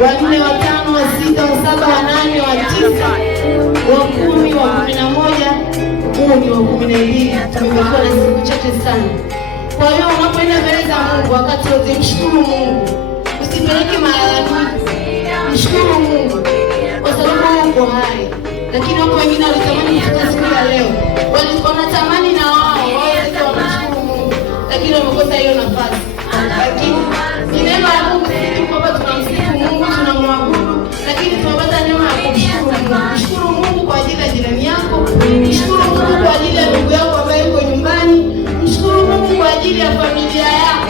wa 4, wa 5, wa 6, wa 7, wa 8, wa 9, wa 10, wa 11, huu ni wa 12. Tumekuwa na siku chache sana. Kwa hiyo unapoenda mbele za Mungu wakati wote mshukuru Mungu. Usipeleke malalamiko. Mshukuru Mungu kwa sababu uko hai. Lakini wako wengine walitamani kufika siku ya leo. Wanatamani na wao waweze kumshukuru Mungu. Lakini wamekosa hiyo nafasi. Lakini ni neema ya Mungu sisi kwamba tunamsifu Mungu, tunamwabudu, lakini tunapata neema ya kumshukuru Mungu. Mshukuru Mungu kwa ajili ya jirani yako. Mshukuru Mungu kwa ajili ya ndugu yako ambaye yuko nyumbani. Mshukuru Mungu kwa ajili ya familia yako.